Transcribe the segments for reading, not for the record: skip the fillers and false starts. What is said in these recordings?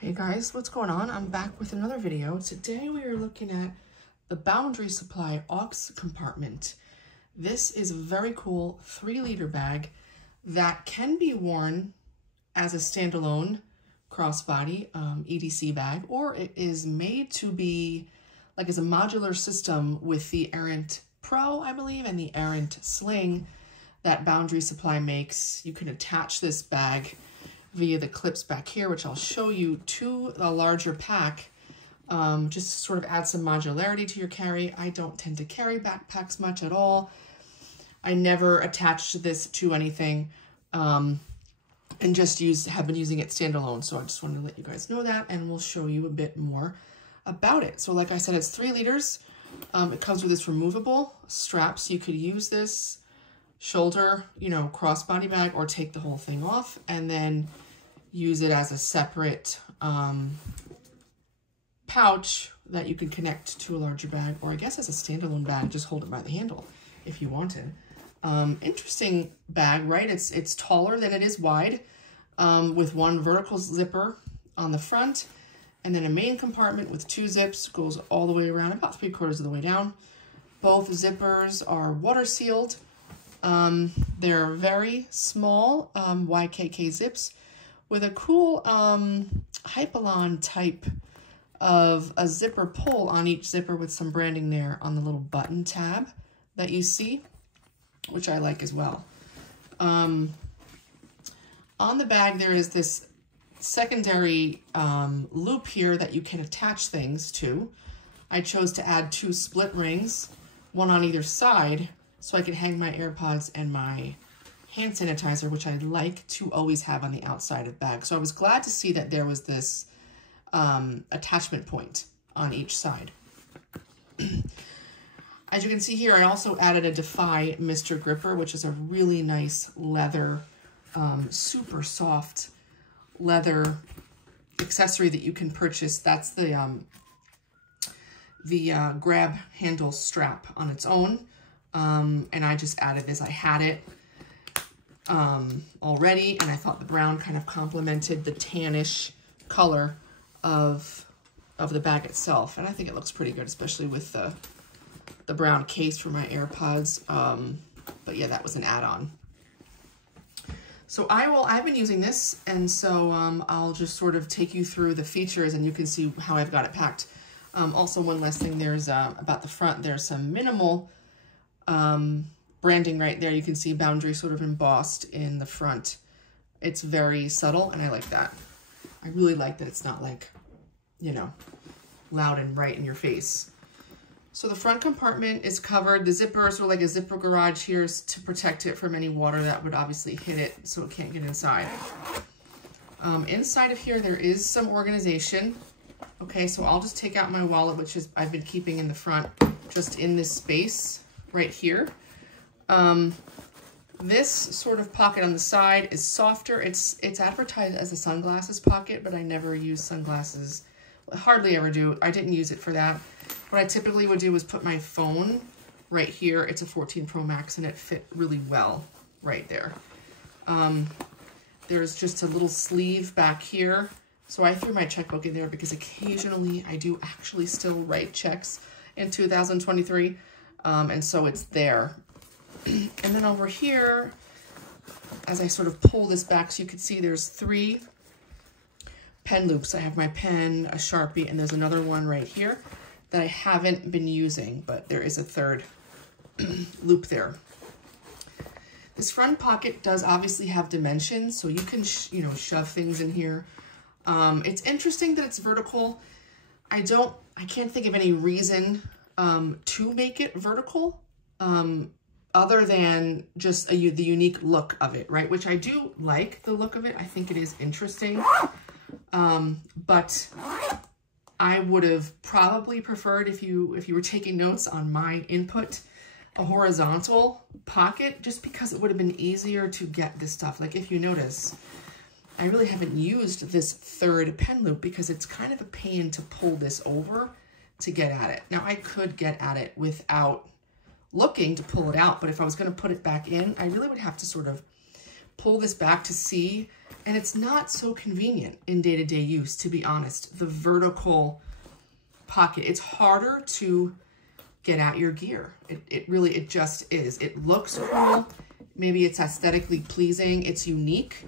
Hey guys, what's going on? I'm back with another video. Today we are looking at the Boundary Supply Aux Compartment. This is a very cool 3-liter bag that can be worn as a standalone crossbody EDC bag, or it is made to be like as a modular system with the Errant Pro, I believe, and the Errant Sling that Boundary Supply makes. You can attach this bag via the clips back here, which I'll show you, to a larger pack, just to sort of add some modularity to your carry. I don't tend to carry backpacks much at all. I never attached this to anything, and just have been using it standalone. So I just wanted to let you guys know that, and we'll show you a bit more about it. So like I said, it's 3 liters. It comes with this removable strap, so you could use this shoulder, crossbody bag, or take the whole thing off and then use it as a separate pouch that you can connect to a larger bag, or I guess as a standalone bag, just hold it by the handle if you wanted. Interesting bag, right? It's taller than it is wide, with one vertical zipper on the front, and then a main compartment with 2 zips, goes all the way around, about 3/4 of the way down. Both zippers are water sealed. They're very small YKK zips with a cool Hypalon type of a zipper pull on each zipper with some branding there on the little button tab that you see, which I like as well. On the bag there is this secondary loop here that you can attach things to. I chose to add 2 split rings, one on either side, so I could hang my AirPods and my hand sanitizer, which I like to always have on the outside of bags. So I was glad to see that there was this attachment point on each side. As you can see here, I also added a Defy Mr. Gripper, which is a really nice leather, super soft leather accessory that you can purchase. That's the grab handle strap on its own. And I just added this. I had it already, and I thought the brown kind of complemented the tannish color of the bag itself. And I think it looks pretty good, especially with the brown case for my AirPods. But yeah, that was an add-on. So I've been using this, and so I'll just sort of take you through the features, and you can see how I've got it packed. Also, one last thing, there's about the front, there's some minimal branding right there. You can see Boundary sort of embossed in the front. It's very subtle, and I like that. I really like that it's not like, loud and right in your face. So the front compartment is covered. The zipper is sort of like a zipper garage here to protect it from any water that would obviously hit it, so it can't get inside. Inside of here, there is some organization. Okay, so I'll just take out my wallet, which is I've been keeping in the front, just in this space right here. This sort of pocket on the side is softer. It's advertised as a sunglasses pocket, but I never use sunglasses. Hardly ever do. I didn't use it for that. What I typically would do is put my phone right here. It's a 14 Pro Max, and it fit really well right there. There's just a little sleeve back here. So I threw my checkbook in there because occasionally I do actually still write checks in 2023. And so it's there. And then over here, as I sort of pull this back, so you can see there's 3 pen loops. I have my pen, a Sharpie, and there's another one right here that I haven't been using, but there is a 3rd loop there. This front pocket does obviously have dimensions, so you can, shove things in here. It's interesting that it's vertical. I can't think of any reason to make it vertical, other than just the unique look of it, right? Which I do like the look of it. I think it is interesting. But I would have probably preferred, if you were taking notes on my input, a horizontal pocket, just because it would have been easier to get this stuff. Like if you notice, I really haven't used this 3rd pen loop because it's kind of a pain to pull this over to get at it. Now I could get at it without looking to pull it out, but if I was going to put it back in, I really would have to sort of pull this back to see, and it's not so convenient in day-to-day use, to be honest. The vertical pocket, it's harder to get at your gear. It just is. It looks cool. Maybe it's aesthetically pleasing. It's unique.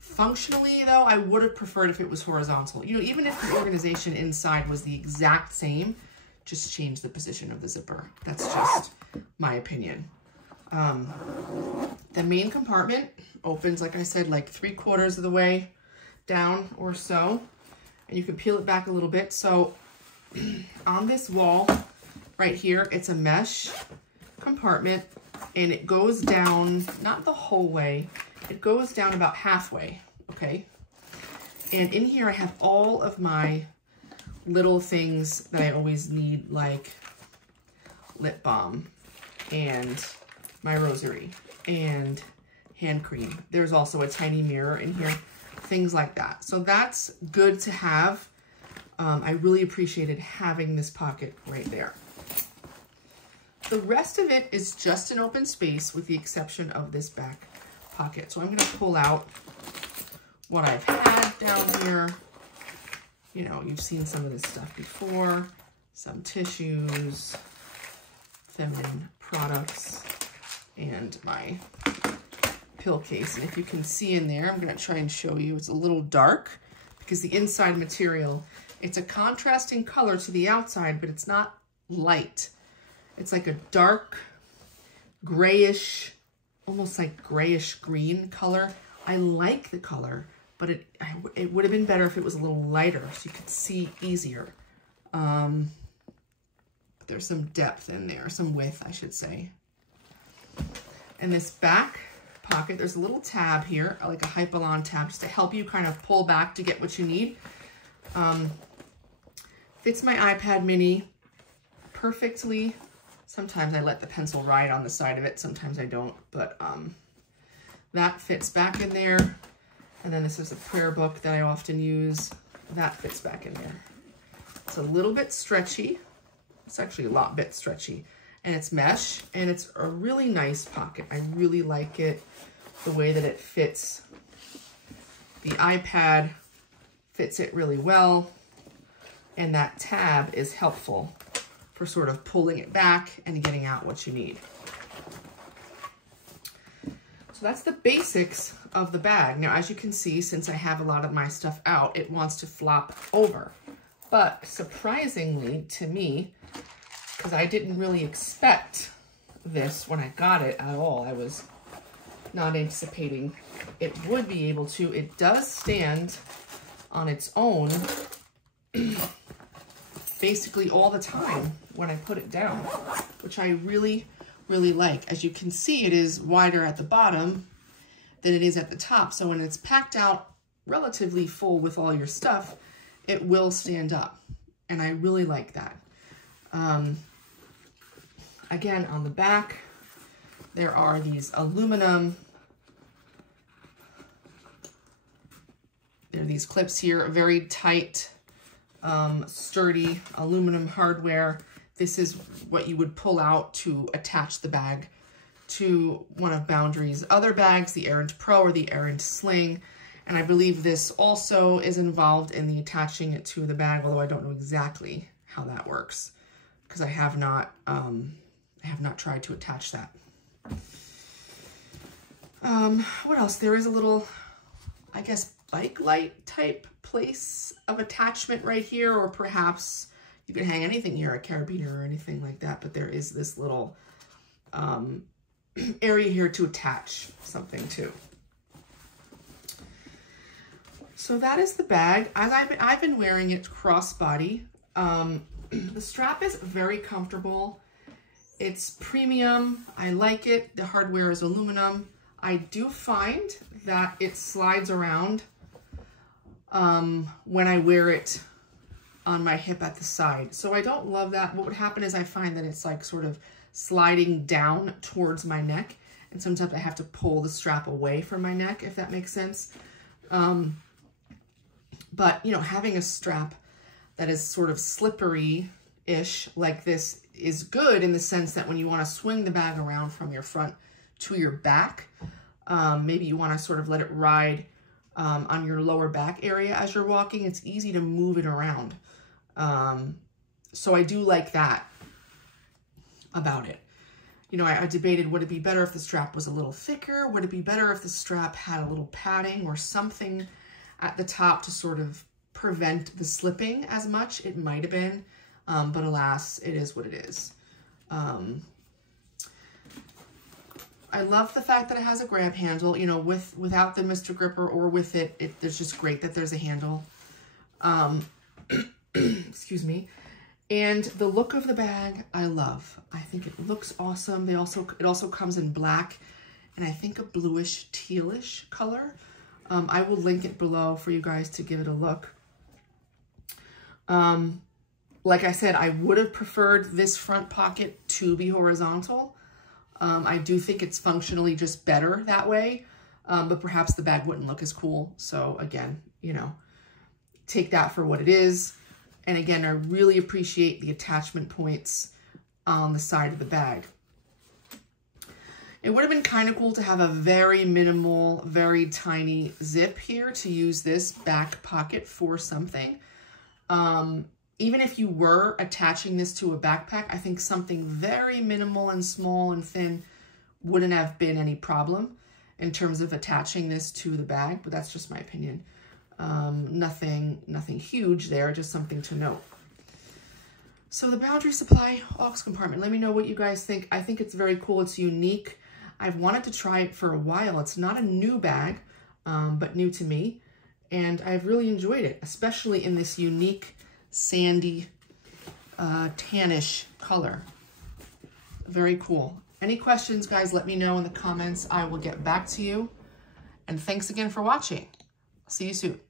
Functionally, though, I would have preferred if it was horizontal. You know, even if the organization inside was the exact same, just change the position of the zipper. That's just my opinion. The main compartment opens, like I said, like 3/4 of the way down or so. And you can peel it back a little bit. So on this wall right here, it's a mesh compartment, and it goes down, not the whole way, it goes down about halfway, okay? And in here I have all of my little things that I always need, like lip balm and my rosary and hand cream. There's also a tiny mirror in here, things like that. So that's good to have. I really appreciated having this pocket right there. The rest of it is just an open space with the exception of this back pocket. So I'm going to pull out what I've had down here. You know, you've seen some of this stuff before. Some tissues, feminine products, and my pill case. And if you can see in there, I'm going to try and show you. It's a little dark because the inside material, it's a contrasting color to the outside, but it's not light. It's like a dark grayish, almost like grayish green color. I like the color, but it would have been better if it was a little lighter so you could see easier. There's some depth in there, some width, I should say. And this back pocket, there's a little tab here, like a Hypalon tab, just to help you kind of pull back to get what you need. Fits my iPad mini perfectly. Sometimes I let the pencil ride on the side of it, sometimes I don't, but that fits back in there. And then this is a prayer book that I often use. That fits back in there. It's a little bit stretchy. It's actually a bit stretchy. And it's mesh, and it's a really nice pocket. I really like it, the way that it fits. The iPad fits it really well, and that tab is helpful for sort of pulling it back and getting out what you need. So that's the basics of the bag. Now, as you can see, since I have a lot of my stuff out, it wants to flop over. But surprisingly to me, because I didn't really expect this when I got it at all, I was not anticipating it would be able to. It does stand on its own basically all the time when I put it down, which I really, really like. As you can see, it is wider at the bottom than it is at the top. So when it's packed out relatively full with all your stuff, it will stand up. And I really like that. Again, on the back, there are these aluminum, there are these clips here, very tight, sturdy aluminum hardware. This is what you would pull out to attach the bag to one of Boundary's other bags, the Errant Pro or the Errant Sling. And I believe this also is involved in the attaching it to the bag, although I don't know exactly how that works because I have not tried to attach that. What else? There is a little, I guess, bike light type place of attachment right here, or perhaps you could hang anything here, a carabiner or anything like that, but there is this little area here to attach something to. So that is the bag. As I've been wearing it crossbody. The strap is very comfortable. It's premium. I like it. The hardware is aluminum. I do find that it slides around when I wear it on my hip at the side. So I don't love that. What would happen is I find that it's like sort of sliding down towards my neck. And sometimes I have to pull the strap away from my neck, if that makes sense. But, you know, having a strap that is sort of slippery-ish like this is good in the sense that when you want to swing the bag around from your front to your back, Maybe you want to sort of let it ride on your lower back area as you're walking. It's easy to move it around. So I do like that about it. You know, I debated, would it be better if the strap was a little thicker? Would it be better if the strap had a little padding or something at the top to sort of prevent the slipping as much? It might have been, but alas, it is what it is. I love the fact that it has a grab handle, you know, without the Mr. Gripper or with it, it's just great that there's a handle. Excuse me. And the look of the bag, I love. I think it looks awesome. It also comes in black and I think a bluish tealish color. I will link it below for you guys to give it a look. Like I said, I would have preferred this front pocket to be horizontal. I do think it's functionally just better that way, but perhaps the bag wouldn't look as cool. So again, you know, take that for what it is. And again, I really appreciate the attachment points on the side of the bag. It would have been kind of cool to have a very minimal, very tiny zip here to use this back pocket for something. Even if you were attaching this to a backpack, I think something very minimal and small and thin wouldn't have been any problem in terms of attaching this to the bag, but that's just my opinion. Nothing huge there, just something to note. So the Boundary Supply Aux Compartment, let me know what you guys think. I think it's very cool. It's unique. I've wanted to try it for a while. It's not a new bag, but new to me. And I've really enjoyed it, especially in this unique sandy, tannish color. Very cool. Any questions, guys, let me know in the comments. I will get back to you. And thanks again for watching. See you soon.